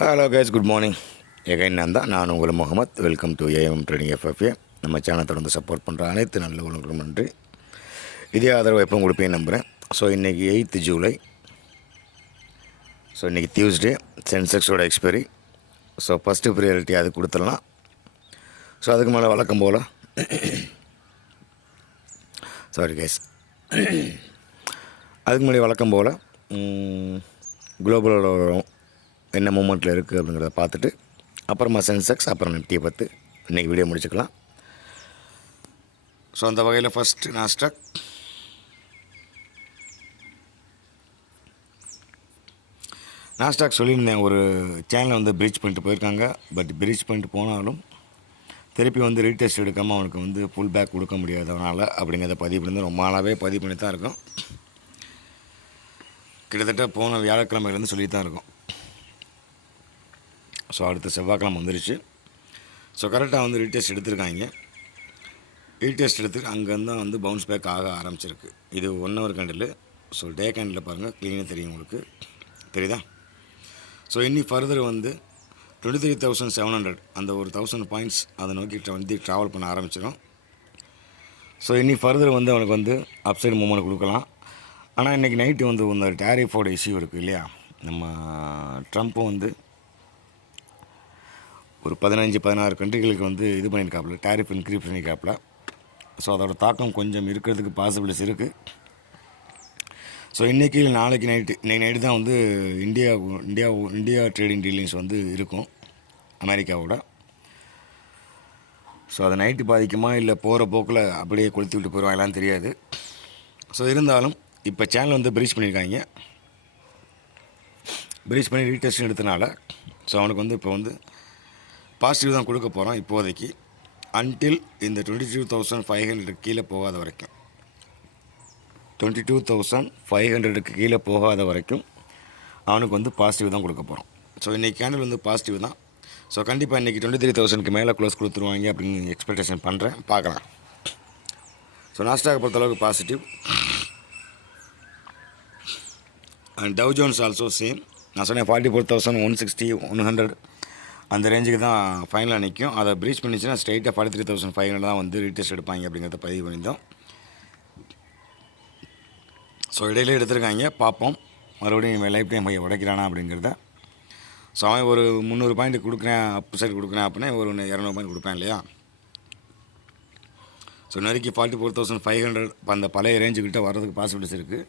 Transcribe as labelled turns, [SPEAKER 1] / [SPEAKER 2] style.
[SPEAKER 1] Hello guys good morning again நான் தான் நான் உங்கள் Mohamed. Welcome to AM training FFA நம்ம சேனல் தொடர்ந்து சப்போர்ட் பண்ணுற அனைத்து நல்ல உங்களுக்கும் நன்றி. இதே ஆதரவு எப்பவும் கொடுப்பேன் நம்புகிறேன் ஸோ இன்றைக்கி எயித்து ஜூலை ஸோ இன்றைக்கி டியூஸ்டே சென்செக்ஸோட எக்ஸ்பைரி ஸோ ஃபஸ்ட்டு ப்ரியாரிட்டி அது கொடுத்துடலாம். ஸோ அதுக்கு மேலே வழக்கம் போல். சாரி கைஸ் அதுக்கு முன்னாடி வழக்கம் போல் குளோபலோட என்ன மூமெண்ட்டில் இருக்குது அப்படிங்கிறத பார்த்துட்டு அப்புறமா சென்செக்ஸ் அப்புறம் நிஃப்டியை பார்த்து இன்றைக்கி வீடியோ முடிச்சுக்கலாம். ஸோ அந்த வகையில் ஃபஸ்ட்டு நாஸ்டாக் நாஸ்டாக் சொல்லியிருந்தேன் ஒரு சேனலை வந்து பிரீச் பண்ணிட்டு போயிருக்காங்க. பட் பிரீச் பண்ணிட்டு போனாலும் திருப்பி வந்து ரீடெஸ்ட் எடுக்காமல் அவனுக்கு வந்து ஃபுல் பேக் கொடுக்க முடியாதவனால் அப்படிங்கிறத பதிவு பண்ணி ரொம்ப நாளாகவே பதிவு பண்ணி தான் இருக்கும். கிட்டத்தட்ட போன வியாழக்கிழமையிலேருந்து சொல்லி தான் இருக்கும். ஸோ அடுத்த செவ்வாய்க்கிழமை வந்துருச்சு. ஸோ கரெக்டாக வந்து ரீடெஸ்ட் எடுத்திருக்காங்க. ரீடெஸ்ட் எடுத்து அங்கேருந்து வந்து பவுன்ஸ் பேக் ஆக ஆரம்பிச்சிருக்கு. இது one hour candle so day candle பாருங்கள் க்ளீனாக தெரியும் உங்களுக்கு. தெரியுதா? ஸோ இன்னி ஃபர்தர் வந்து twenty three thousand seven hundred அந்த ஒரு தௌசண்ட் பாயிண்ட்ஸ் அதை நோக்கி வந்து ட்ராவல் பண்ண ஆரம்பிச்சிடும் ஸோ இன்னி ஃபர்தர் வந்து அவனுக்கு வந்து அப்சைடு மூமெண்ட் கொடுக்கலாம். ஆனால் இன்றைக்கி நைட்டு வந்து ஒன்று டேரிஃபோட இஷ்யூ இருக்குது இல்லையா? நம்ம ட்ரம்ப்பும் வந்து ஒரு பதினஞ்சு பதினாறு கண்ட்ரிகளுக்கு வந்து இது பண்ணியிருக்காப்புல டேரிஃப் இன்க்ரீஸ் பண்ணியிருக்காப்புல. ஸோ அதோட தாக்கம் கொஞ்சம் இருக்கிறதுக்கு பாசிபிலிட்டிஸ் இருக்குது ஸோ இன்றைக்கி இல்லை நாளைக்கு நைட்டு இன்னைக்கு நைட்டு தான் வந்து India India India trading dealings வந்து இருக்கும் அமெரிக்காவோட. ஸோ அதை நைட்டு பாதிக்குமா இல்லை போகிற போக்கில் அப்படியே கொளுத்தி விட்டு போயிடுவாங்களான்னு தெரியாது. ஸோ இருந்தாலும் இப்போ சேனல் வந்து பிரீச் பண்ணியிருக்காங்க. பிரீச் பண்ணி ரீடெஸ்ட் எடுத்தனால ஸோ அவனுக்கு வந்து இப்போ வந்து பாசிட்டிவ் தான் கொடுக்க போகிறோம் இப்போதைக்கு. அன்டில் இந்த twenty two thousand five hundred கீழே போகாத வரைக்கும். டுவெண்ட்டி டூ தௌசண்ட் ஃபைவ் ஹண்ட்ரடுக்கு கீழே போகாத வரைக்கும் அவனுக்கு வந்து பாசிட்டிவ் தான் கொடுக்க போகிறோம் ஸோ இன்றைக்கி கேண்டில் வந்து பாசிட்டிவ் தான். ஸோ கண்டிப்பாக இன்றைக்கி டுவெண்ட்டி த்ரீ தௌசண்ட்க்கு மேலே க்ளோஸ் கொடுத்துருவாங்க அப்படின்னு எக்ஸ்பெக்டேஷன் பண்ணுறேன் பார்க்கலாம். ஸோ நாஸ்டாக் பொறுத்தளவுக்கு positive and Dow Jones also same நான் சொன்னேன் forty four thousand one sixty one hundred அந்த ரேஞ்சுக்கு தான் ஃபைனலாக நிற்கும் அதை ப்ரீச் பண்ணிச்சுன்னா ஸ்ட்ரைட்டாக forty three thousand five hundred தான் வந்து ரீடெஸ்ட் எடுப்பாங்க அப்படிங்கிறத பதிவு பண்ணியிருந்தோம் ஸோ இடையிலே எடுத்திருக்காங்க. பார்ப்போம். மறுபடியும் லைஃப் டைம் பையன் உடைக்கிறானா அப்படிங்கிறத. ஸோ அவன் ஒரு முந்நூறு பாயிண்ட் கொடுக்குறேன் அப் சைடு கொடுக்குறேன் அப்படின்னா ஒரு இரநூறு பாயிண்ட் கொடுப்பேன் இல்லையா? ஸோ நெருக்கி forty four thousand five hundred அந்த பழைய ரேஞ்சுக்கிட்ட வர்றதுக்கு பாசிபிலிட்டிஸ் இருக்குது